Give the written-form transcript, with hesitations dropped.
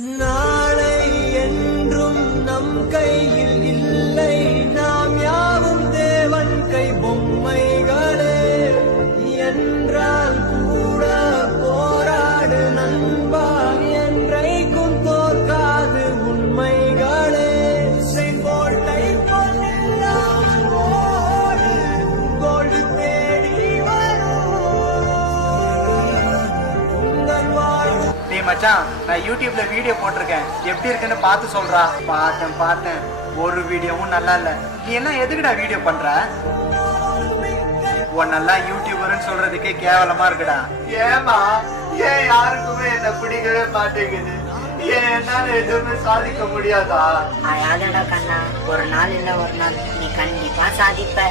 நாளை என்றும் நம் கையில் இல்லை, நாம் யாவும் தேவன் கை பொம்மைகளே. என்றால் கூட போராடு நண்பா, என்றைக்கும் தோற்காது உண்மைகளே. செங்கோட்டை பொன்னில்லாமல் ஓடு, கோடு தேடி வரும் உங்கள் வாழ்வு. டேய் மச்சான், நான் யூடியூப்ல வீடியோ போட்டிருக்கேன், எப்படி இருக்குன்னு பார்த்து சொல்றா. பார்த்தேன், ஒரு வீடியோவும் நல்லா இல்ல. நீ என்ன எதுக்குடா வீடியோ பண்ற? உன்னெல்லாம் யூடியூபர்னு சொல்றதுக்கே கேவலமா இருக்குடா. ஏமா ஏன் யாருக்குமே என்ன பிடிக்கவே மாட்டேங்குது? ஏன் என்னால எதுவுமே சாதிக்க முடியாதா? அழாதடா கண்ணா, ஒரு நாள் இல்ல ஒரு நாள் நீ கண்டிப்பா சாதிப்ப.